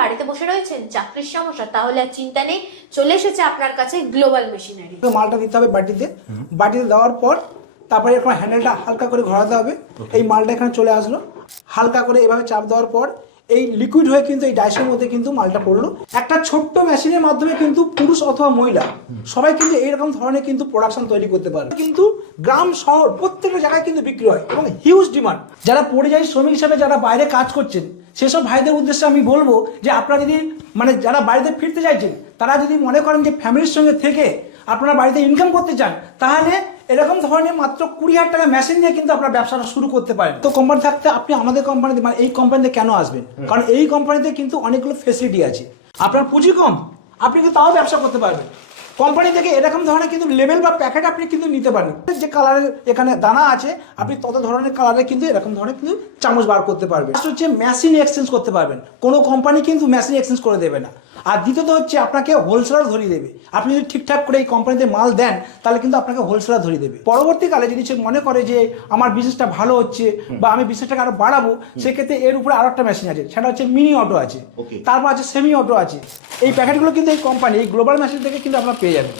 বাড়িতে বসে রয়েছেন, চাকরির সমস্যা, তাহলে আর চিন্তা নেই, চলে এসেছে আপনার কাছে গ্লোবাল মেশিনারি। মালটা দিতে হবে বাটিতে দেওয়ার পর তারপরে এরকম হ্যান্ডেলটা হালকা করে ঘোরাতে হবে। এই মালটা এখানে চলে আসলো, হালকা করে এভাবে চাপ দেওয়ার পর এই লিকুইড হয়ে কিন্তু এই ডাইসের মধ্যে কিন্তু মালটা পড়লো। একটা ছোট্ট মেশিনের মাধ্যমে কিন্তু পুরুষ অথবা মহিলা সবাই কিন্তু এইরকম ধরনের কিন্তু প্রোডাকশন তৈরি করতে পারে। কিন্তু গ্রাম শহর প্রত্যেকটা জায়গায় কিন্তু বিক্রি হয় এবং হিউজ ডিমান্ড। যারা পরিযায়ী শ্রমিক হিসাবে যারা বাইরে কাজ করছেন সেসব ভাইদের উদ্দেশ্যে আমি বলবো যে আপনারা যদি যারা বাড়িতে ফিরতে চাইছেন, তারা যদি মনে করেন যে ফ্যামিলির সঙ্গে থেকে আপনারা বাড়িতে ইনকাম করতে চান, তাহলে এরকম ধরনের মাত্র 20,000 টাকা মেশিন নিয়ে কিন্তু আপনার ব্যবসাটা শুরু করতে পারেন। তো কোম্পানি থাকতে আপনি আমাদের কোম্পানিতে এই কোম্পানিতে কেন আসবেন? কারণ এই কোম্পানিতে কিন্তু অনেকগুলো ফেসিলিটি আছে। আপনার পুঁজি কম, আপনি কিন্তু তাও ব্যবসা করতে পারবেন। কোম্পানি থেকে এরকম ধরনের কিন্তু লেভেল বা প্যাকেট আপনি কিন্তু নিতে পারেন। যে কালারের এখানে দানা আছে, আপনি তত ধরনের কালারে কিন্তু এরকম ধরনের কিন্তু চামচ বার করতে পারবেন। ফার্স্ট হচ্ছে মেশিন এক্সচেঞ্জ করতে পারবেন, কোনো কোম্পানি কিন্তু মেশিন এক্সচেঞ্জ করে দেবে না। আর দ্বিতীয়ত হচ্ছে আপনাকে হোলসেলার ধরিয়ে দেবে। আপনি যদি ঠিকঠাক করে এই কোম্পানিতে মাল দেন তাহলে কিন্তু আপনাকে হোলসেলার ধরিয়ে দেবে। পরবর্তীকালে যদি সে মনে করে যে আমার বিজনেসটা ভালো হচ্ছে বা আমি বিজনেসটাকে আরো বাড়াবো, সেক্ষেত্রে এর উপরে আরো একটা মেশিন আছে, সেটা হচ্ছে মিনি অটো আছে, তারপর আছে সেমি অটো আছে। এই প্যাকেটগুলো কিন্তু এই কোম্পানি এই গ্লোবাল মেশিন থেকে কিন্তু আপনারা পেয়ে যাবেন।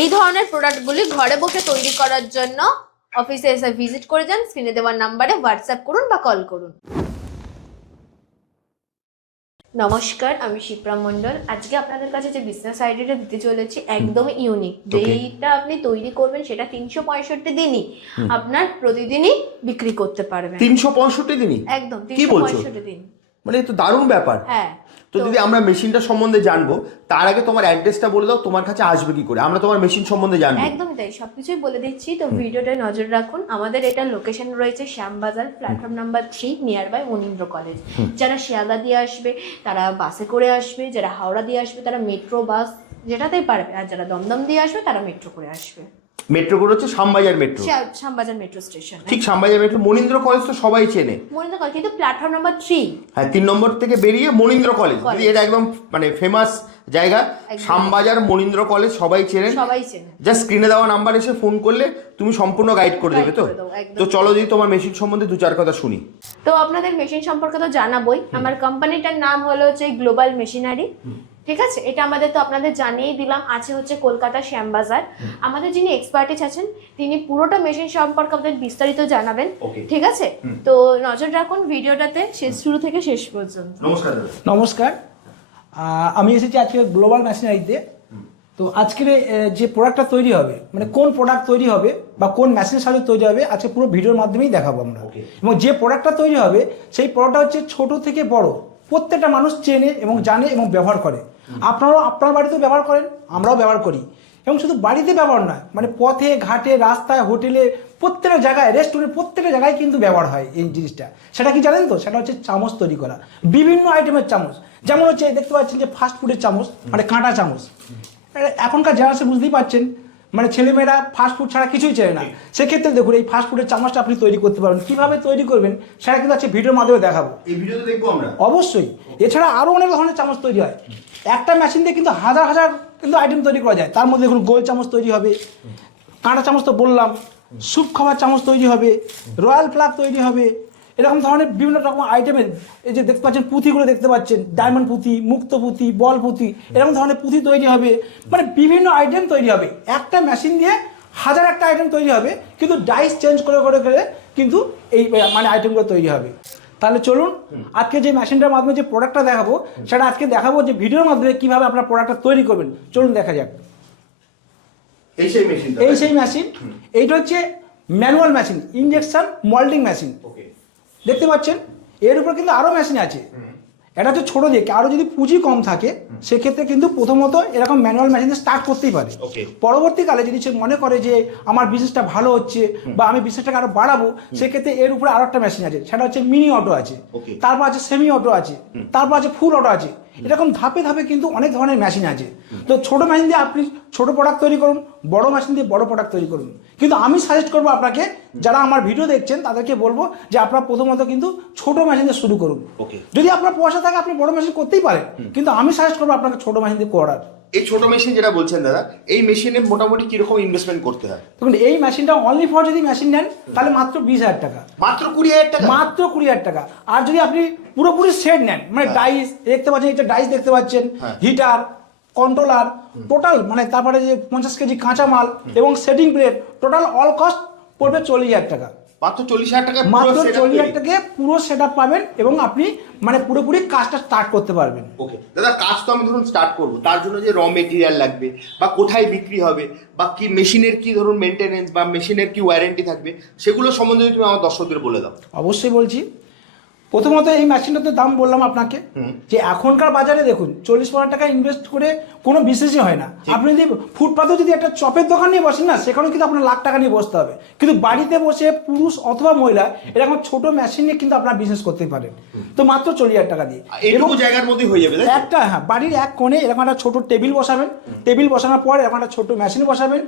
এই ধরনের প্রোডাক্টগুলি ঘরে বসে তৈরি করার জন্য অফিসে এসে ভিজিট করে যান, স্ক্রিনে দেওয়ার নাম্বারে হোয়াটসঅ্যাপ করুন বা কল করুন। নমস্কার, আমি শিপ্রা মণ্ডল। আজকে আপনাদের কাছে যে বিজনেস আইডিয়াটা দিতে চলেছি একদমই ইউনিক। যেইটা আপনি তৈরি করবেন সেটা 365 দিনই আপনার প্রতিদিনই বিক্রি করতে পারবেন। 365 দিনই? একদম 365 দিন। মানে তো দারুণ ব্যাপার। হ্যাঁ, তো যদি আমরা মেশিনটা সম্বন্ধে জানবো, তার আগে তোমার অ্যাড্রেসটা বলে দাও, তোমার কাছে আসবে কি করে, আমরা তোমার মেশিন সম্বন্ধে জানবো। একদমই তাই, সবকিছুই বলে দিচ্ছি। তো ভিডিওটা নজর রাখুন। আমাদের এটা লোকেশন রয়েছে Shyambazar, platform number 3, near by Manindra college. যারা শিয়ালদা দিয়ে আসবে তারা বাসে করে আসবে, যারা হাওড়া দিয়ে আসবে তারা মেট্রো বাস যেটাতেই পারবে, আর যারা দমদম দিয়ে আসবে তারা মেট্রো করে আসবে। মেট্রো করে হচ্ছে Shyambazar metro. Shyambazar metro station, ঠিক শ্যামবাজার মেট্রো। মনীন্দ্র কলেজ তো সবাই চেনে। মনীন্দ্র কলেজ কিন্তু প্ল্যাটফর্ম নাম্বার 3। হ্যাঁ, 3 নম্বর থেকে বেরিয়ে মনীন্দ্র কলেজ, এটা একদম ফেমাস জায়গা। শ্যামবাজার মনীন্দ্র কলেজ সবাই চেনে। জাস্ট স্ক্রিনে দেওয়া নাম্বার এসে ফোন করলে তুমি সম্পূর্ণ গাইড করে দেবে। তো চলো যদি তোমার মেশিন সম্বন্ধে 2-4 কথা শুনি। তো আপনাদের মেশিন সম্পর্কে তো জানাবোই। আমার কোম্পানিটার নাম হলো হচ্ছে গ্লোবাল মেশিনারি, ঠিক আছে? এটা আমাদের তো আপনাদের জানিয়ে দিলাম। আছে হচ্ছে কলকাতা শ্যামবাজার। আমাদের যিনি এক্সপার্টিস আছেন তিনি পুরোটা মেশিন সম্পর্কে আপনাদের বিস্তারিত জানাবেন, ঠিক আছে? তো নজর রাখুন ভিডিওটাতে শুরু থেকে শেষ পর্যন্ত। নমস্কার, আমি এসেছি আজকে গ্লোবাল মেশিনারিতে। তো আজকের যে প্রোডাক্টটা তৈরি হবে, কোন প্রোডাক্ট তৈরি হবে বা কোন মেশিনের সাথে তৈরি হবে, আজকে পুরো ভিডিওর মাধ্যমেই দেখাবো আমরা। এবং যে প্রোডাক্টটা তৈরি হবে সেই প্রোডাক্টটা হচ্ছে ছোট থেকে বড় প্রত্যেকটা মানুষ চেনে এবং জানে এবং ব্যবহার করে। আপনারাও আপনার বাড়িতেও ব্যবহার করেন, আমরাও ব্যবহার করি। এবং শুধু বাড়িতে ব্যবহার নয়, পথে ঘাটে রাস্তায় হোটেলে প্রত্যেকটা জায়গায় রেস্টুরেন্ট প্রত্যেকটা জায়গায় কিন্তু ব্যবহার হয় এই জিনিসটা। সেটা কি জানেন তো? সেটা হচ্ছে চামচ তৈরি করা, বিভিন্ন আইটেমের চামচ। যেমন হচ্ছে দেখতে পাচ্ছেন যে ফাস্ট ফুডের চামচ, কাঁটা চামচ। এখনকার জেনারেশন বুঝতেই পারছেন, ছেলেমেয়েরা ফাস্ট ফুড ছাড়া কিছুই চেনে না। সেক্ষেত্রে দেখুন এই ফাস্ট ফুডের চামচটা আপনি তৈরি করতে পারবেন। কিভাবে তৈরি করবেন সেটা কিন্তু আছে ভিডিওর মাধ্যমে দেখাবো। এই ভিডিওতে দেখবো আমরা অবশ্যই। এছাড়া আরো অনেক ধরনের চামচ তৈরি হয়। একটা মেশিন দিয়ে কিন্তু হাজার হাজার কিন্তু আইটেম তৈরি করা যায়। তার মধ্যে দেখুন গোল চামচ তৈরি হবে, কাঁটা চামচ তো বললাম, স্যুপ খাওয়ার চামচ তৈরি হবে, রয়্যাল প্লাগ তৈরি হবে। এরকম ধরনের বিভিন্ন রকম আইটেমের এই যে দেখতে পাচ্ছেন পুঁথিগুলো দেখতে পাচ্ছেন, ডায়মন্ড পুঁথি, মুক্ত পুঁথি, বল পুঁথি, এরকম ধরনের পুঁথি তৈরি হবে। বিভিন্ন আইটেম তৈরি হবে। একটা মেশিন দিয়ে হাজার একটা আইটেম তৈরি হবে, কিন্তু ডাইস চেঞ্জ করে করে করে কিন্তু এই আইটেমগুলো তৈরি হবে। তাহলে চলুন আজকে যে মেশিনটার মাধ্যমে যে প্রোডাক্টটা দেখাবো সেটা আজকে দেখাবো যে ভিডিওর মাধ্যমে কিভাবে আপনার প্রোডাক্টটা তৈরি করবেন। চলুন দেখা যাক। এই সেই মেশিন। এইটা হচ্ছে manual machine, injection moulding machine. দেখতে পাচ্ছেন এর উপর কিন্তু আরো মেশিন আছে। এটা হচ্ছে ছোট দিকে, আরো যদি পুঁজি কম থাকে সেক্ষেত্রে কিন্তু প্রথমত এরকম ম্যানুয়াল মেশিন স্টার্ট করতেই পারে। পরবর্তীকালে যদি সে মনে করে যে আমার বিজনেসটা ভালো হচ্ছে বা আমি বিজনেসটাকে আরো বাড়াবো, সেক্ষেত্রে এর উপরে আরো একটা মেশিন আছে, সেটা হচ্ছে মিনি অটো আছে, তারপর আছে সেমি অটো আছে, তারপর আছে ফুল অটো আছে। এরকম ধাপে ধাপে কিন্তু অনেক ধরনের মেশিন আছে। তো ছোট মেশিন দিয়ে আপনি ছোট প্রোডাক্ট তৈরি করুন, বড় মেশিন দিয়ে বড় প্রোডাক্ট তৈরি করুন। কিন্তু আমি সাজেস্ট করবো আপনাকে, যারা আমার ভিডিও দেখছেন তাদেরকে বলবো যে আপনারা প্রথমত কিন্তু ছোট মেশিন দিয়ে শুরু করুন। যদি আপনার পয়সা থাকে আপনি বড় মেশিন করতেই পারেন, কিন্তু আমি সাজেস্ট করবো আপনাকে ছোট মেশিন দিয়ে করার। এই ছোট মেশিন যেটা বলছেন দাদা, এই মেশিনে মোটামুটি কিরকম ইনভেস্টমেন্ট করতে হয়? দেখুন এই মেশিনটা অনলি ফর যদি মেশিন নেন তাহলে মাত্র 20,000 টাকা, মাত্র 20,000 টাকা? মাত্র 20,000 টাকা। আর যদি আপনি পুরোপুরি সেট নেন, মানে ডাইস দেখতে পাচ্ছেন, এটা ডাইস দেখতে পাচ্ছেন, হিটার, কন্ট্রোলার, টোটাল মানে তারপরে যে 50 কেজি কাঁচামাল এবং setting plate, total all cost পড়বে 40,000 টাকা। মাত্র 40,000 টাকা? মাত্র 40,000 টাকা পুরো সেট আপ পাবেন এবং আপনি মানে পুরোপুরি কাজটা স্টার্ট করতে পারবেন। ওকে দাদা, কাজ তো আমি ধরুন স্টার্ট করবো, তার জন্য যে র মেটেরিয়াল লাগবে বা কোথায় বিক্রি হবে বা কি মেশিনের কি ধরুন মেনটেনেন্স বা মেশিনের কি ওয়ারেন্টি থাকবে, সেগুলো সম্বন্ধে তুমি আমার দর্শকদের বলে দাও। অবশ্যই বলছি। প্রথমত এই মেশিনটার তো দাম বললাম আপনাকে যে এখনকার বাজারে দেখুন 40,000 টাকা ইনভেস্ট করে কোনো বিশেষই হয় না। আপনি যদি ফুটপাতে যদি একটা চপের দোকান নিয়ে বসেন না, সেখানেও কিন্তু আপনার লাখ টাকা নিয়ে বসতে হবে, কিন্তু বাড়িতে বসে পুরুষ অথবা মহিলা এরকম ছোট মেশিন নিয়ে কিন্তু আপনারা বিজনেস করতে পারেন, তো মাত্র 40,000 টাকা দিয়ে। এইটুকু জায়গার মধ্যে হয়ে যাবে একটা, হ্যাঁ, বাড়ির এক কোণে এরকম একটা ছোট টেবিল বসাবেন, টেবিল বসানোর পর এরকম একটা ছোট মেশিন বসাবেন,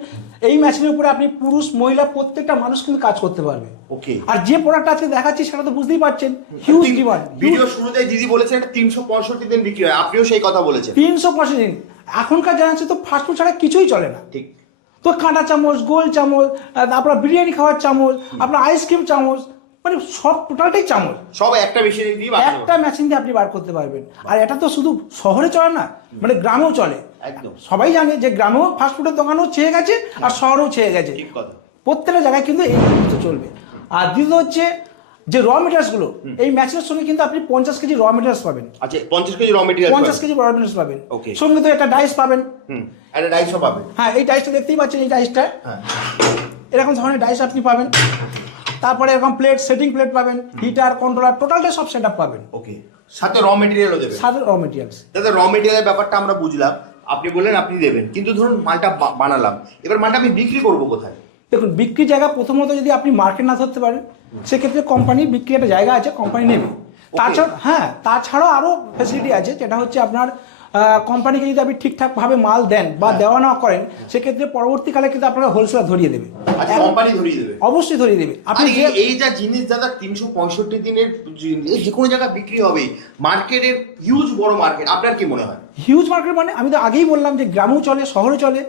এই মেশিনের উপরে আপনি পুরুষ মহিলা প্রত্যেকটা মানুষ কিন্তু কাজ করতে পারবে। ওকে। আর যে প্রোডাক্ট আজকে দেখাচ্ছি সেটা তো বুঝতেই পারছেন, হিউজ ডিমান্ড। ভিডিও শুরুতে দিদি বলেছেন এটা 365 দিন বিক্রি হয়, আপনিও সেই কথা বলেছেন। 365 দিন। এখনকার জেনারেশনে তো ফাস্টফুড ছাড়া কিছুই চলে না। ঠিক। তো কাঁটা চামচ, গোল চামচ, আপনার বিরিয়ানি খাওয়ার চামচ, আপনার আইসক্রিম চামচ, মানে সব টোটালটাই চামচ সব একটা মেশিনে দিয়ে একটা মেশিন দিয়ে আপনি বার করতে পারবেন। আর এটা তো শুধু শহরে চলে না, মানে গ্রামেও চলে। একদম সবাই জানে যে গ্রামেও ফাস্টফুডের দোকানও ছেয়ে গেছে আর শহরেও ছেয়ে গেছে। ঠিক কথা। প্রত্যেকটা জায়গায় কিন্তু এই জিনিসটা চলবে। আর দ্বিতীয় হচ্ছে যে র মেটেরিয়ালসগুলো, এই মেশিনের সঙ্গে কিন্তু আপনি 50 কেজি র মেটেরিয়ালস পাবেন। আচ্ছা, 50 কেজি র মেটেরিয়াল? 50 কেজি র মেটেরিয়ালস পাবেন। ওকে। সঙ্গে তো একটা ডাইস পাবেন। একটা ডাইসও পাবেন। হ্যাঁ, এই ডাইসটা দেখতেই পাচ্ছেন, এই ডাইসটা এরকম ধরনের ডাইস আপনি পাবেন। তারপরে এরকম প্লেট, সেটিং প্লেট পাবেন, হিটার, কন্ট্রোলার, টোটালটা সব সেট আপ পাবেন। ওকে। সাথে র মেটেরিয়ালও দেবেন? সাথে র মেটেরিয়ালস। দাদা র মেটেরিয়ালের ব্যাপারটা আমরা বুঝলাম, আপনি বললেন আপনি দেবেন, কিন্তু ধরুন মালটা বানালাম, এবার মালটা আমি বিক্রি করবো কোথায়? দেখুন বিক্রির জায়গা প্রথমত যদি আপনি মার্কেট না ধরতে পারেন, সেক্ষেত্রে কোম্পানির বিক্রি একটা জায়গা আছে, কোম্পানি নেবে। তাছাড়া হ্যাঁ, তাছাড়াও আরও ফ্যাসিলিটি আছে, যেটা হচ্ছে আপনার কোম্পানিকে যদি আপনি ঠিকঠাকভাবে মাল দেন বা দেওয়া না করেন, সেক্ষেত্রে পরবর্তীকালে কিন্তু আপনারা হোলসেলার ধরিয়ে দেবে। আচ্ছা, কোম্পানি ধরিয়ে দেবে? অবশ্যই ধরিয়ে দেবে। আপনি যে এই যা জিনিস দাদা 365 দিনের যে কোনো জায়গায় বিক্রি হবে, মার্কেটের হিউজ বড় মার্কেট, আপনার কি মনে হয়? হিউজ মার্কেট মানে আমি তো আগেই বললাম যে গ্রামেও চলে, শহরে চলে।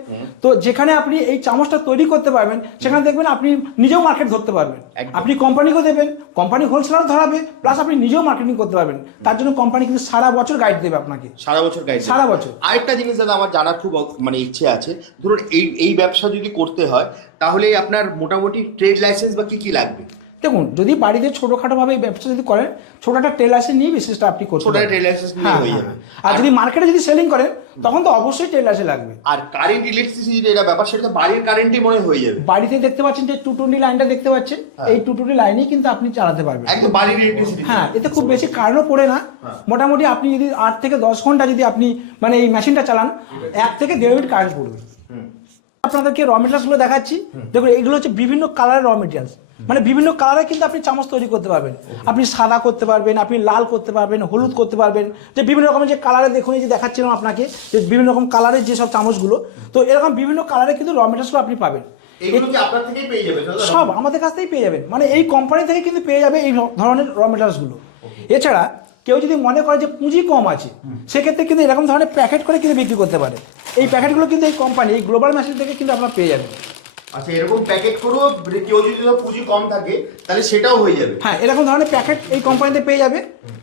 তো যেখানে আপনি এই চামচটা তৈরি করতে পারবেন, সেখানে দেখবেন আপনি নিজেও মার্কেট ধরতে পারবেন। আপনি কোম্পানিকেও দেবেন, কোম্পানি হোলসেলার ধরাবে, প্লাস আপনি নিজেও মার্কেটিং করতে পারবেন। তার জন্য কোম্পানি কিন্তু সারা বছর গাইড দেবে আপনাকে। সারা বছর গাইড? সারা বছর। আরেকটা জিনিস দাদা আমার জানার খুব মানে ইচ্ছে আছে, ধরুন এই ব্যবসা যদি করতে হয় তাহলে আপনার মোটামুটি ট্রেড লাইসেন্স বা কি কি লাগবে? দেখুন যদি বাড়িতে ছোটখাটোভাবে এই ব্যবসা যদি করেন, ছোট একটা ট্রেড লাইসেন্স নিয়ে বিজনেসটা আপনি করতে ছোট পারেন। ট্রেড লাইসেন্স নিয়ে হয়ে যাবে। আর যদি মার্কেটে যদি সেলিং করেন, তখন তো অবশ্যই ট্রেড লাইসেন্স লাগবে। আর কারেন্ট ইলেকট্রিসিটি যেটা ব্যাপার, সেটা তো বাড়ির কারেন্টই মনে হয়ে যাবে। বাড়িতে দেখতে পাচ্ছেন যে 220 লাইনটা দেখতে পাচ্ছেন, এই 220 লাইনেই কিন্তু আপনি চালাতে পারবেন একদম বাড়ির ইলেকট্রিসিটি। হ্যাঁ, এতে খুব বেশি কারেন্টও পড়ে না। মোটামুটি আপনি যদি 8 থেকে 10 ঘন্টা যদি আপনি মানে এই মেশিনটা চালান, 1 থেকে 1.5 মিনিট কারেন্ট পড়বে। আপনাদেরকে র মেটেরিয়ালসগুলো দেখাচ্ছি। দেখুন এইগুলো হচ্ছে বিভিন্ন কালারের র মেটেরিয়ালস, মানে বিভিন্ন কালারে কিন্তু আপনি চামচ তৈরি করতে পারবেন। আপনি সাদা করতে পারবেন, আপনি লাল করতে পারবেন, হলুদ করতে পারবেন, যে বিভিন্ন রকমের যে কালারে, দেখুন এই যে দেখাচ্ছিলাম আপনাকে যে বিভিন্ন রকম কালারের যেসব চামচগুলো, তো এরকম বিভিন্ন কালারে কিন্তু র মেটেরিয়ালসগুলো আপনি পাবেন। এগুলো কি আপনার থেকেই পেয়ে যাবেন? সব আমাদের কাছ থেকেই পেয়ে যাবেন, মানে এই কোম্পানি থেকে কিন্তু পেয়ে যাবে এই ধরনের র মেটেরিয়ালসগুলো। এছাড়া কেউ যদি মনে করে যে পুঁজি কম আছে, সেক্ষেত্রে কিন্তু এরকম ধরনের প্যাকেট করে কিন্তু বিক্রি করতে পারে। এই প্যাকেটগুলো কিন্তু এই কোম্পানি, এই গ্লোবাল মেশিন থেকে কিন্তু আপনারা পেয়ে যাবেন। আচ্ছা, এরকম প্যাকেট করেও কেউ যদি পুঁজি কম থাকে তাহলে সেটাও হয়ে যাবে? হ্যাঁ, এরকম ধরনের প্যাকেট এই কোম্পানিতে পেয়ে যাবে,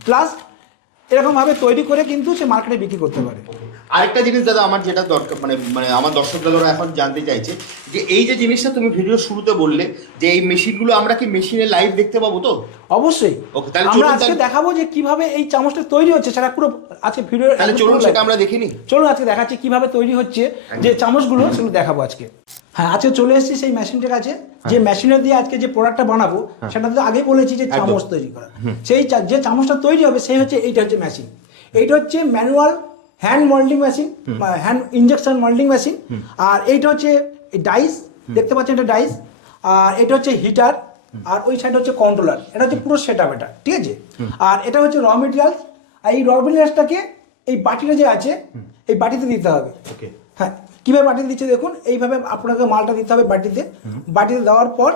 প্লাস এরকমভাবে তৈরি করে কিন্তু সে মার্কেটে বিক্রি করতে পারে। আরেকটা জিনিস দাদা আমার যেটা দরকার, মানে আমার দর্শকরা ধরো এখন জানতে চাইছে যে এই যে জিনিসটা তুমি ভিডিও শুরুতে বললে যে এই মেশিনগুলো আমরা কি মেশিনে লাইভ দেখতে পাবো তো? অবশ্যই। ওকে, তাহলে আমরা আজকে দেখাবো যে কিভাবে এই চামচটা তৈরি হচ্ছে, সেটা পুরো আজকে ভিডিও। তাহলে চলুন সেটা আমরা দেখিনি। চলুন আজকে দেখাচ্ছি কিভাবে তৈরি হচ্ছে যে চামচগুলো, সেগুলো দেখাবো আজকে। হ্যাঁ, আজকে চলে এসেছি সেই মেশিনটার কাছে, যে মেশিনের দিয়ে আজকে যে প্রোডাক্টটা বানাবো, সেটা তো আগে বলেছি যে চামচ তৈরি করা। সেই যে চামচটা তৈরি হবে সেই হচ্ছে এইটা হচ্ছে মেশিন। এইটা হচ্ছে manual hand moulding machine, hand injection moulding machine. আর এইটা হচ্ছে ডাইস, দেখতে পাচ্ছেন এটা ডাইস। আর এটা হচ্ছে হিটার, আর ওই সাইড হচ্ছে কন্ট্রোলার। এটা হচ্ছে পুরো সেট আপ, এটা ঠিক আছে। আর এটা হচ্ছে র মেটেরিয়ালস। আর এই র মেটেরিয়ালসটাকে এই বাটিটা যে আছে, এই বাটিতে দিতে হবে। ওকে। হ্যাঁ, কীভাবে বাটিতে দিচ্ছে দেখুন, এইভাবে আপনাকে মালটা দিতে হবে বাটিতে। বাটিতে দেওয়ার পর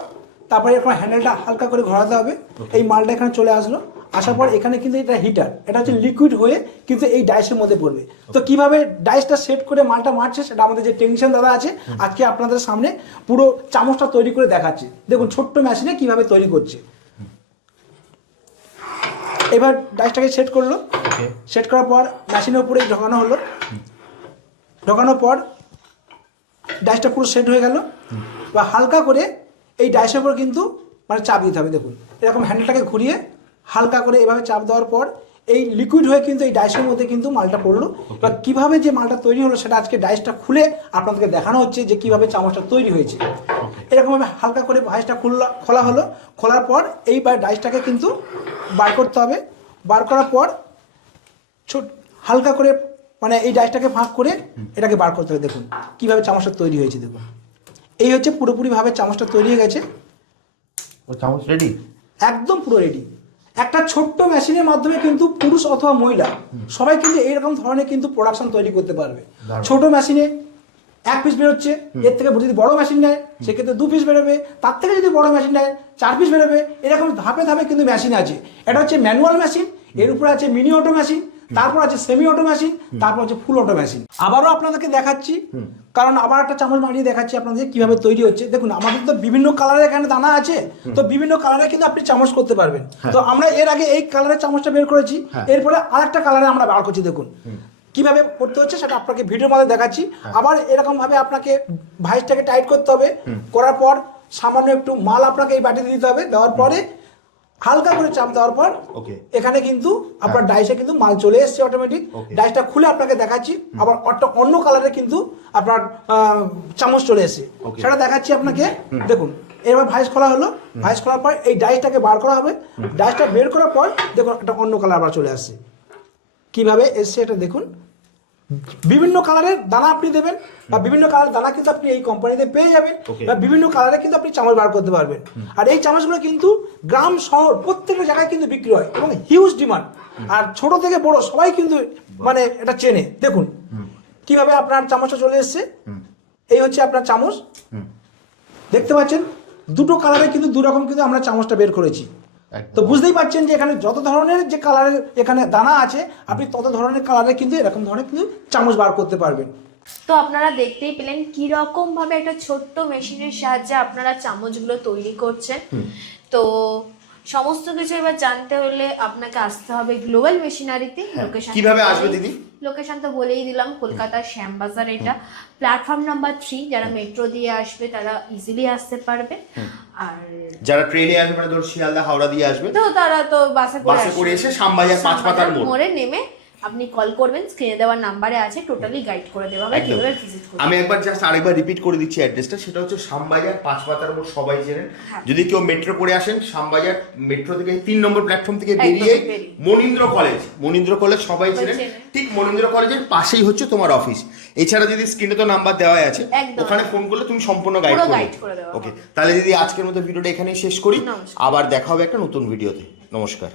তারপরে এরকম হ্যান্ডেলটা হালকা করে ঘোরাতে হবে, এই মালটা এখানে চলে আসলো। আসার পর এখানে কিন্তু এটা হিটার, এটা হচ্ছে লিকুইড হয়ে কিন্তু এই ডাইসের মধ্যে পড়বে। তো কিভাবে ডাইসটা সেট করে মালটা মারছে সেটা আমাদের যে টেকনিশিয়ান দাদা আছে আজকে আপনাদের সামনে পুরো চামচটা তৈরি করে দেখাচ্ছে। দেখুন ছোট্ট মেশিনে কিভাবে তৈরি করছে। এবার ডাইসটাকে সেট করলো, সেট করার পর মেশিনের উপরে ঢোকানো হলো, ঢোকানোর পর ডাইসটা পুরো সেট হয়ে গেল। বা হালকা করে এই ডাইসের উপর কিন্তু মানে চাপ দিতে হবে। দেখুন এরকম হ্যান্ডেলটাকে ঘুরিয়ে হালকা করে এভাবে চাপ দেওয়ার পর এই লিকুইড হয়ে কিন্তু এই ডাইসের মধ্যে কিন্তু মালটা পড়লো। এবার কীভাবে যে মালটা তৈরি হলো সেটা আজকে ডাইসটা খুলে আপনাদেরকে দেখানো হচ্ছে যে কীভাবে চামচটা তৈরি হয়েছে। এরকমভাবে হালকা করে ডাইসটা খোলা হলো, খোলার পর এইবার ডাইসটাকে কিন্তু বার করতে হবে। বার করার পর হালকা করে মানে এই ডাইসটাকে ভাগ করে এটাকে বার করতে হবে। দেখুন কীভাবে চামচটা তৈরি হয়েছে। দেখুন এই হচ্ছে পুরোপুরিভাবে চামচটা তৈরি হয়ে গেছে। ও চামচ রেডি, একদম পুরো রেডি। একটা ছোট্ট মেশিনের মাধ্যমে কিন্তু পুরুষ অথবা মহিলা সবাই কিন্তু এইরকম ধরনের কিন্তু প্রোডাকশন তৈরি করতে পারবে। ছোট মেশিনে 1 পিস বেরোচ্ছে, এর থেকে যদি বড় মেশিন নেয় সেক্ষেত্রে 2 পিস বেরোবে, তার থেকে যদি বড় মেশিন নেয় 4 পিস বেরোবে। এরকম ধাপে ধাপে কিন্তু মেশিন আছে। এটা হচ্ছে ম্যানুয়াল মেশিন, এর উপরে আছে মিনি অটো মেশিন, তারপর আছে সেমি অটো মেশিন, তারপর আছে ফুল অটো মেশিন। আবারও আপনাদেরকে দেখাচ্ছি, কারণ আবার একটা চামচ মারিয়ে দেখাচ্ছি আপনাদের কিভাবে তৈরি হচ্ছে। দেখুন আমাদের তো বিভিন্ন কালারের এখানে দানা আছে, তো বিভিন্ন কালারে কিন্তু আপনি চামচ করতে পারবেন। তো আমরা এর আগে এই কালারের চামচটা বের করেছি, এরপরে আরেকটা কালারে আমরা বার করছি। দেখুন কিভাবে করতে হচ্ছে সেটা আপনাকে ভিডিওর মধ্যে দেখাচ্ছি। আবার এরকম ভাবে আপনাকে ভাইসটাকে টাইট করতে হবে, করার পর সামান্য একটু মাল আপনাকে এই বাটিতে দিতে হবে। দেওয়ার পরে হালকা করে চাপ দেওয়ার পর এখানে কিন্তু আপনার ডাইসে কিন্তু মাল চলে এসছে অটোমেটিক। ডাইসটা খুলে আপনাকে দেখাচ্ছি। আবার অন্য কালারে কিন্তু আপনার চামচ চলে এসছে, সেটা দেখাচ্ছি আপনাকে। দেখুন এবার ভাইস খোলা হলো, ভাইস খোলার পর এই ডাইসটাকে বার করা হবে। ডাইসটা বের করার পর দেখুন একটা অন্য কালার আবার চলে আসছে। কিভাবে এসছে এটা দেখুন। বিভিন্ন কালারের দানা আপনি দেবেন, বা বিভিন্ন কালারের দানা কিন্তু আপনি এই কোম্পানিতে পেয়ে যাবেন, বা বিভিন্ন কালারে কিন্তু আপনি চামচ বার করতে পারবেন। আর এই চামচগুলো কিন্তু গ্রাম শহর প্রত্যেকটা জায়গায় কিন্তু বিক্রি হয় এবং হিউজ ডিমান্ড। আর ছোট থেকে বড় সবাই কিন্তু মানে এটা চেনে। দেখুন কিভাবে আপনার চামচটা চলে এসছে। এই হচ্ছে আপনার চামচ, দেখতে পাচ্ছেন দুটো কালারে কিন্তু দুরকম কিন্তু আমরা চামচটা বের করেছি। তো বুঝতেই পারছেন যে এখানে যত ধরনের যে কালারের এখানে দানা আছে আপনি তত ধরনের কালারে কিন্তু এরকম ধরনের কিন্তু চামচ বার করতে পারবেন। তো আপনারা দেখতেই পেলেন কি রকম ভাবে একটা ছোট্ট মেশিনের সাহায্যে আপনারা চামচগুলো তৈরি করছেন। তো সমস্ত কিছু এবার জানতে হলে আপনাকে আসতে হবে গ্লোবাল মেশিনারিতে। লোকেশন কিভাবে আসবে দিদি? লোকেশন তো বলেই দিলাম, কলকাতার শ্যামবাজার। এটা প্ল্যাটফর্ম নাম্বার 3। যারা মেট্রো দিয়ে আসবে তারা ইজিলি আসতে পারবে, আর যারা ট্রেনে আসবে মানে ধর শিয়ালদা হাওড়া দিয়ে আসবে তো তারা তো বাসে করে এসে শ্যামবাজার 5 পাতার মোড়ে নেমে আপনি কল করবেন, স্ক্রিনে দেওয়ার নাম্বারে আছে, টোটালি গাইড করে দেওয়া হবে কিভাবে ভিজিট করতে। আমি একবার জাস্ট আরেকবার রিপিট করে দিচ্ছি অ্যাড্রেসটা, সেটা হচ্ছে শ্যামবাজার 5 পাতার মোড়, সবাই চেনেন। যদি কেউ মেট্রো করে আসেন শ্যামবাজার মেট্রো থেকে 3 নম্বর প্ল্যাটফর্ম থেকে বেরিয়ে মনীন্দ্র কলেজ সবাই চেনেন, ঠিক মনীন্দ্র কলেজের পাশেই হচ্ছে তোমার অফিস। এছাড়া যদি স্ক্রিনে তো নাম্বার দেওয়া আছে, ওখানে ফোন করলে তুমি সম্পূর্ণ গাইড করে দেবে। ওকে, তাহলে দিদি আজকের মতো ভিডিওটা এখানেই শেষ করি, আবার দেখা হবে একটা নতুন ভিডিওতে। নমস্কার।